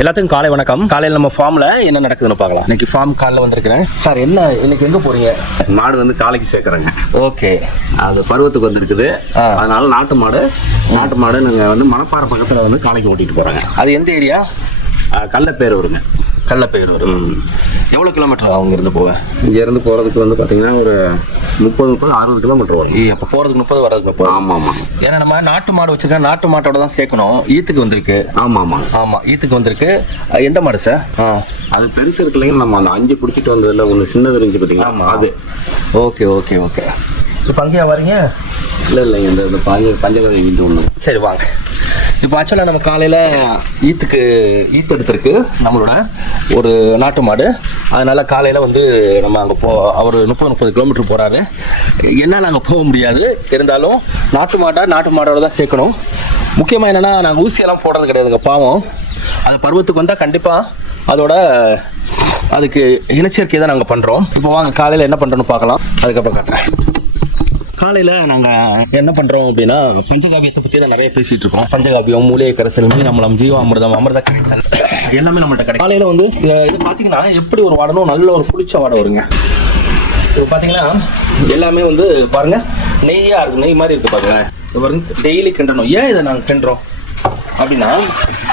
எல்லாத்துக்கும் காலை வணக்கம். காலையில் நம்ம ஃபார்ம்ல என்ன நடக்குதுன்னு பார்க்கலாம். இன்னைக்கு ஃபார்ம் காலைல வந்திருக்கிறேன். சார் என்ன இன்னைக்கு எங்க போறீங்க? மாடு வந்து காலைக்கு சேர்க்குறேங்க. ஓகே. அது பருவத்துக்கு வந்திருக்குது. அதனால நாட்டு மாடு நாட்டு மாடு நாங்கள் வந்து மணப்பாறை பக்கத்தில் வந்து காலைக்கு ஓட்டிட்டு போகிறோங்க அது எந்த ஏரியா? கல்லப்பேர் வருங்க கள்ளப்பயிர் வரும். எவ்வளோ கிலோமீட்டர் அவங்க இருந்து போவேன் இங்கேருந்து போகிறதுக்கு வந்து பார்த்தீங்கன்னா ஒரு முப்பது முப்பது அறுபது கிலோமீட்டர் வரும். ஏய் அப்போ போறதுக்கு முப்பது வர்றதுக்கு முப்பது. ஆமாம். ஆமாம் ஏன்னா நம்ம நாட்டு மாடு வச்சிருக்கோம் நாட்டு மாட்டோட தான் சேர்க்கணும். ஈத்துக்கு வந்திருக்கு. ஆமாம். ஆமாம் ஆமா ஈத்துக்கு வந்திருக்கு. எந்த மாடு சார்? ஆ அது பெருசு இருக்கு இல்லைங்க. நம்ம அந்த அஞ்சு பிடிச்சிட்டு வந்ததில்ல ஒன்று சின்னது இருந்துச்சு பார்த்தீங்களா அது. Okay okay okay. இப்போ அங்கேயா வரீங்க? இல்லை இல்லைங்க இந்த இந்த பஞ்ச பஞ்சகவி வீட்டு ஒன்று சரி வாங்க. இப்போ ஆக்சுவலாக நம்ம காலையில் ஈத்துக்கு ஈத்து எடுத்திருக்கு நம்மளோட ஒரு நாட்டு மாடு. அதனால் காலையில் வந்து நம்ம அங்கே போ அவர் முப்பது முப்பது கிலோமீட்டர் போகிறாரு என்னால் அங்கே போக முடியாது. இருந்தாலும் நாட்டு மாட்டாக நாட்டு மாடோட தான் சேர்க்கணும். முக்கியமாக என்னென்னா நாங்கள் ஊசியெல்லாம் போடுறது கிடையாதுங்க பாவம். அது பருவத்துக்கு வந்தால் கண்டிப்பாக அதோட அதுக்கு இனச்சேர்க்கை தான் நாங்கள் பண்ணுறோம் இப்போ வாங்க காலையில் என்ன பண்ணுறோன்னு பார்க்கலாம். அதுக்கப்புறம் காட்டுறேன். காலையில் நாங்கள் என்ன பண்ணுறோம் அப்படின்னா பஞ்சகாவியத்தை பற்றி தான் நிறைய பேசிகிட்டு இருக்கோம். பஞ்சகாவியம் மூலிகை கரைசல் மீனமலம் ஜீவாமிர்தம் அமிர்த கரைசல் எல்லாமே நம்மள்ட்ட கிடைக்கும். காலையில் வந்து இது பார்த்தீங்கன்னா எப்படி ஒரு வாடணும்? நல்ல ஒரு குளிச்ச வாடை வருங்க. இப்போ பார்த்தீங்கன்னா எல்லாமே வந்து பாருங்கள் நெய்யாக இருக்கும் நெய் மாதிரி இருக்குது பாருங்கள் இது பாருங்க டெய்லி கிண்டணும். ஏன் இதை நாங்கள் கிண்டுறோம்? அப்படின்னா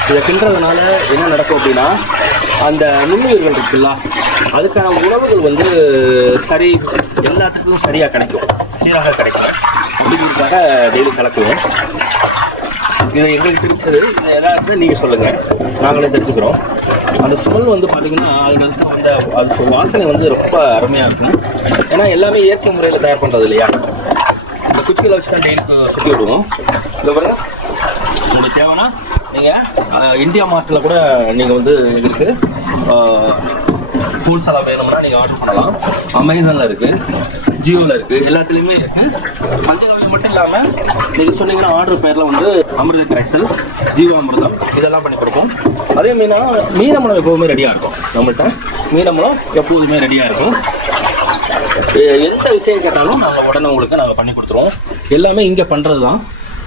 இதை கிண்டுறதுனால என்ன நடக்கும் அப்படின்னா அந்த நுண்ணுயிர்கள் இருக்குல்ல அதுக்கான உணவுகள் வந்து சரி எல்லாத்துக்கும் சரியாக கிடைக்கும். சீராக கிடைக்கும். அப்படிங்கிறதுக்காக டெய்லி கலக்குவோம். இது எங்களுக்கு தெரிஞ்சது. இது எல்லாருமே நீங்கள் சொல்லுங்கள் நாங்களே தெரிஞ்சுக்கிறோம். அந்த ஸ்மெல் வந்து பார்த்தீங்கன்னா அதில் இருக்க அந்த அது வாசனை வந்து ரொம்ப அருமையாக இருக்கும். ஏன்னா எல்லாமே இயற்கை முறையில் தயார் பண்ணுறது இல்லையா? அந்த குச்சிகளை வச்சு தான் டெய்லி சுற்றி விடுவோம். இந்த உங்களுக்கு தேவைன்னா நீங்கள் இந்தியா மார்ட்டில் கூட நீங்கள் வந்து எங்களுக்கு ஃபுல்ஸ் எல்லாம் வேணும்னா நீங்கள் ஆர்டர் பண்ணலாம். அமேசானில் இருக்குது ஜியோவில் இருக்குது எல்லாத்துலேயுமே இருக்குது பஞ்சகவியம் மட்டும் இல்லாமல் நீங்கள் சொன்னீங்கன்னா ஆர்டர் பேரில் வந்து அமிர்த கரைசல் ஜீவாமிர்தம் இதெல்லாம் பண்ணி கொடுப்போம். அதே மீனா மீனமலம் எப்போதுமே ரெடியாக இருக்கும். நம்மள்ட்ட மீனமலம் எப்போதுமே ரெடியாக இருக்கும். எந்த விஷயம் கேட்டாலும் நாங்கள் உடனே உங்களுக்கு நாங்கள் பண்ணி கொடுத்துருவோம். எல்லாமே இங்கே பண்ணுறது தான்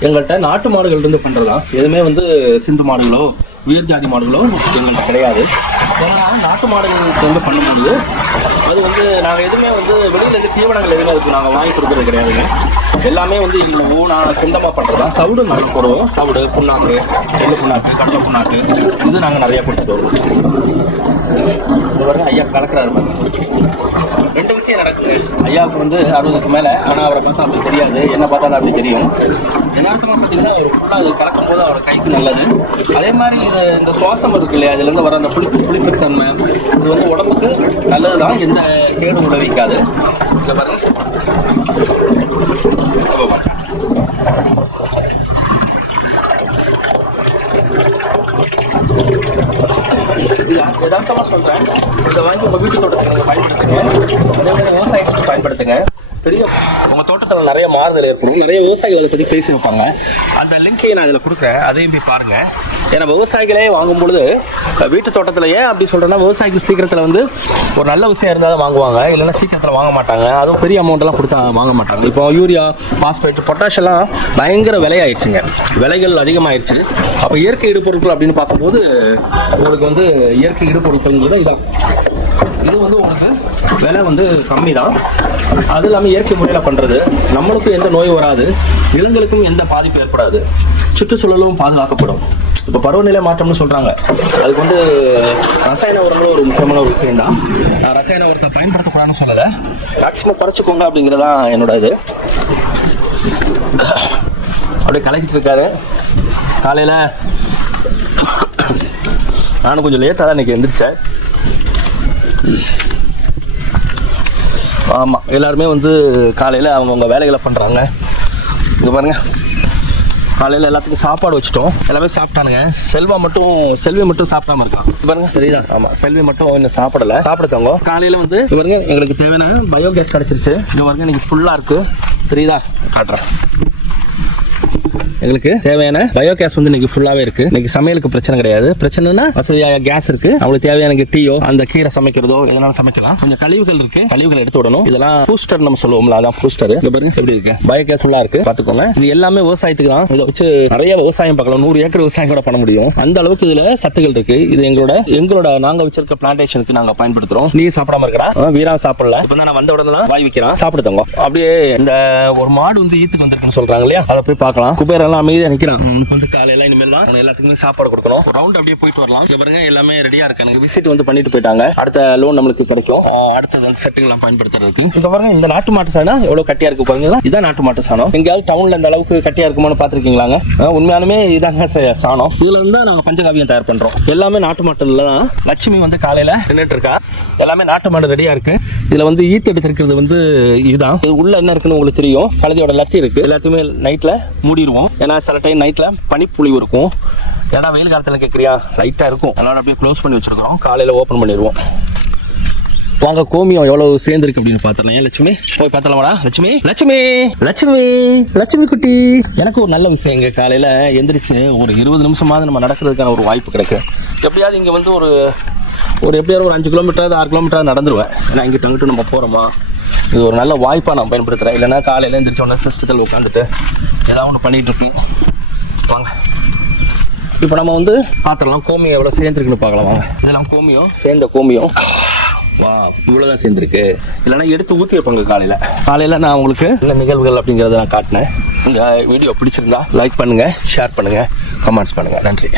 எங்கள்கிட்ட நாட்டு மாடுகள் இருந்து பண்ணுறது தான் எதுவுமே வந்து சிந்து மாடுகளோ உயர் ஜாதி மாடுகளோ எங்கள்கிட்ட கிடையாது. ஏன்னா நாட்டு மாடுகளுக்கு வந்து பண்ணும்போது அது வந்து நாங்கள் எதுவுமே வந்து வெளியிலேருந்து தீவனங்கள் எதுவுமே அதுக்கு நாங்கள் வாங்கி கொடுக்குறது கிடையாதுங்க. எல்லாமே வந்து எங்கள் ஊனா சொந்தமாக பண்ணுறது தான். தவிடு நாங்கள் போடுவோம். தவிடு புண்ணாக்கு எள்ளு புண்ணாக்கு கடலை புண்ணாக்கு இது நாங்கள் நிறையா கொடுத்துட்டு வருவோம். இது வரைக்கும் ஐயா கலக்கிறாரு பாருங்க. விஷயம் நடக்குது. ஐயாவுக்கு வந்து அறுபதுக்கு மேலே ஆனால் அவரை பார்த்தா அப்படி தெரியாது. என்ன பார்த்தாலும் அப்படி தெரியும். யதார்த்தமாக பார்த்தீங்கன்னா அவர் ஃபுல்லாக அது கலக்கும் போது அவர் கைக்கு நல்லது. அதே மாதிரி இது இந்த சுவாசம் இருக்கு இல்லையா? அதுலேருந்து வர அந்த புளிப்பு புளிப்புத்தன்மை இது வந்து உடம்புக்கு நல்லது தான் எந்த கேடும் விளைவிக்காது இதில் பாருங்க. Thank you. இது யதார்த்தமாக சொல்கிறேன் இதை வாங்கி உங்கள் வீட்டு தோட்டத்துக்கு பயன்படுத்துங்க. அதே மாதிரி விவசாயத்துக்கு பயன்படுத்துங்க. பெரிய உங்கள் தோட்டத்தில் நிறைய மாறுதல் ஏற்படும். நிறைய விவசாயிகள் அதை பற்றி பேசி வைப்பாங்க. அந்த லிங்கை நான் இதில் கொடுக்குறேன். அதையும் போய் பாருங்கள் ஏன்னா விவசாயிகளே வாங்கும் பொழுது வீட்டு தோட்டத்தில் ஏன் அப்படி சொல்கிறேன்னா விவசாயிகள் சீக்கிரத்தில் வந்து ஒரு நல்ல விஷயம் இருந்தால் தான் வாங்குவாங்க. இல்லைன்னா சீக்கிரத்தில் வாங்க மாட்டாங்க. அதுவும் பெரிய அமௌண்ட்டெல்லாம் கொடுத்தா வாங்க மாட்டாங்க. இப்போ யூரியா பாஸ்பேட் பொட்டாஷ் எல்லாம் பயங்கர விலையாயிடுச்சுங்க. விலைகள் அதிகமாகிடுச்சு அப்போ இயற்கை இடுபொருட்கள் அப்படின்னு பார்க்கும்போது உங்களுக்கு வந்து இயற்கை இடுபொருட்கள்ங்கிறது இதான். இது வந்து உங்களுக்கு விலை வந்து கம்மி தான் அது இல்லாமல் இயற்கை முறையில் பண்ணுறது நம்மளுக்கும் எந்த நோய் வராது. விலங்குகளுக்கும் எந்த பாதிப்பு ஏற்படாது. சுற்றுச்சூழலும் பாதுகாக்கப்படும். இப்போ பருவநிலை மாற்றம்னு சொல்கிறாங்க அதுக்கு வந்து ரசாயன உரங்களும் ஒரு முக்கியமான ஒரு விஷயம் தான் நான் ரசாயன உரத்தை பயன்படுத்தக்கூடாதுன்னு சொல்லலை. மேக்ஸிமம் குறைச்சிக்கோங்க அப்படிங்கிறதான் என்னோட இது. அப்படியே கலக்கிட்டு இருக்காரு. காலையில் நானும் கொஞ்சம் லேட்டாக தான் இன்றைக்கி எந்திரிச்சேன். ஆமாம் எல்லாருமே வந்து காலையில் அவங்கவுங்க வேலைகளை பண்ணுறாங்க இங்கே பாருங்க. காலையில் எல்லாத்துக்கும் சாப்பாடு வச்சுட்டோம். எல்லாமே சாப்பிட்டானுங்க. செல்வா மட்டும் செல்வி மட்டும் சாப்பிடாம இருக்கான் பாருங்க தெரியுதா? ஆமாம் செல்வி மட்டும் இன்னும் சாப்பிடல. சாப்பிடுத்தவங்க காலையில் வந்து பாருங்க எங்களுக்கு தேவையான பயோகேஸ் கிடச்சிருச்சு. இங்கே பாருங்க இன்னைக்கு ஃபுல்லாக இருக்குது தெரியுதா? காட்டுறேன். எங்களுக்கு தேவையான பயோ கேஸ் வந்து இன்னைக்கு ஃபுல்லாவே இருக்கு. இன்னைக்கு சமையலுக்கு பிரச்சனை கிடையாது. பிரச்சனைனா வசதியாக கேஸ் இருக்கு. அவங்களுக்கு தேவையான டீயோ அந்த கீரை சமைக்கிறதோ எதனால சமைக்கலாம். கொஞ்சம் கழிவுகள் இருக்கு. கழிவுகள் எடுத்து விடணும். இதெல்லாம் பூஸ்டர் நம்ம சொல்லுவோம்ல அதான் பூஸ்டர் இங்க பாருங்க எப்படி இருக்கு? பயோகேஸ் ஃபுல்லா இருக்கு. பாத்துக்கோங்க இது எல்லாமே விவசாயத்துக்கு தான். இதை வச்சு நிறைய விவசாயம் பார்க்கலாம். நூறு ஏக்கர் விவசாயம் கூட பண்ண முடியும். அந்த அளவுக்கு இதுல சத்துகள் இருக்கு. இது எங்களோட எங்களோட நாங்க வச்சிருக்க பிளான்டேஷனுக்கு நாங்க பயன்படுத்துறோம். நீ சாப்பிடாம இருக்கா வீரா சாப்பிடல. இப்போ நான் வந்த உடனே தான் வாய் வைக்கிறான். சாப்பிடுதங்க அப்படியே இந்த ஒரு மாடு வந்து ஈத்துக்கு வந்திருக்குன்னு சொல்றாங்க இல்லையா? அதை போய் பார்க்கலாம். குபேரெல்லாம் நல்லா அமைதியா நிக்கிறான். வந்து காலையில இனிமேல் தான் எல்லாத்துக்குமே சாப்பாடு கொடுக்கணும். ரவுண்ட் அப்படியே போயிட்டு வரலாம். இங்க பாருங்க எல்லாமே ரெடியா இருக்கு. எனக்கு விசிட் வந்து பண்ணிட்டு போயிட்டாங்க. அடுத்த லோன் நம்மளுக்கு கிடைக்கும். அடுத்தது வந்து செட்டுங்கெல்லாம் பயன்படுத்துறதுக்கு. இங்க பாருங்க இந்த நாட்டு மாட்டு சாணம் எவ்வளவு கட்டியா இருக்கு பாருங்க இதான் நாட்டு மாட்டு சாணம். எங்கேயாவது டவுன்ல இந்த அளவுக்கு கட்டியா இருக்குமான்னு பாத்துருக்கீங்களாங்க உண்மையாலுமே இதாங்க சாணம். இதுல இருந்து நாங்க பஞ்சகாவியம் தயார் பண்றோம். எல்லாமே நாட்டு மாட்டுல தான். லட்சுமி வந்து காலையில நின்றுட்டு இருக்கா. எல்லாமே நாட்டு மாடு ரெடியா இருக்கு. இதில் வந்து ஈத்து எடுத்திருக்கிறது வந்து இதுதான். இது உள்ள என்ன இருக்குன்னு உங்களுக்கு தெரியும். கழுதையோட லத்தி இருக்கு. எல்லாத்தையுமே நைட்டில் மூடிடுவோம். ஏன்னா சில டைம் நைட்டில் பனிப்புழிவு இருக்கும். ஏன்னா வெயில் காலத்தில் கேட்குறியா லைட்டாக இருக்கும். அதனால் அப்படியே க்ளோஸ் பண்ணி வச்சிருக்கிறோம். காலையில் ஓப்பன் பண்ணிடுவோம். வாங்க கோமியம் எவ்வளவு சேர்ந்துருக்கு அப்படின்னு பார்த்துலாம் ஏன் லட்சுமி? போய் பார்த்தலாமாடா லட்சுமி? லட்சுமி? லட்சுமி? லட்சுமி குட்டி. எனக்கு ஒரு நல்ல விஷயம் இங்கே காலையில் எந்திரிச்சு ஒரு இருபது நிமிஷமாவது நம்ம நடக்கிறதுக்கான ஒரு வாய்ப்பு கிடைக்கும் எப்படியாவது இங்கே வந்து ஒரு ஒரு எப்படியாவது ஒரு அஞ்சு கிலோமீட்டர் ஆறு கிலோமீட்டர் நடந்துருவேன். ஏன்னா இங்கிட்ட அங்கிட்டு நம்ம போகிறோமா இது ஒரு நல்ல வாய்ப்பாக நான் பயன்படுத்துகிறேன் இல்லைன்னா காலையில் எழுந்திரிச்ச உடனே சிஸ்டத்தில் உட்காந்துட்டு ஏதாவது ஒன்று பண்ணிகிட்டு இருக்கேன் வாங்க. இப்போ நம்ம வந்து பார்த்துடலாம் கோமியம் எவ்வளோ சேர்ந்துருக்குன்னு பார்க்கலாம். வாங்க. இதெல்லாம் கோமியம் சேர்ந்த கோமியம். வா இவ்வளோதான் சேர்ந்துருக்கு. இல்லைன்னா எடுத்து ஊற்றிருப்பாங்க காலையில். காலையில் நான் உங்களுக்கு இந்த நிகழ்வுகள் அப்படிங்கிறத நான் காட்டினேன். இந்த வீடியோ பிடிச்சிருந்தா லைக் பண்ணுங்கள் ஷேர் பண்ணுங்கள் கமெண்ட்ஸ் பண்ணுங்கள் நன்றி.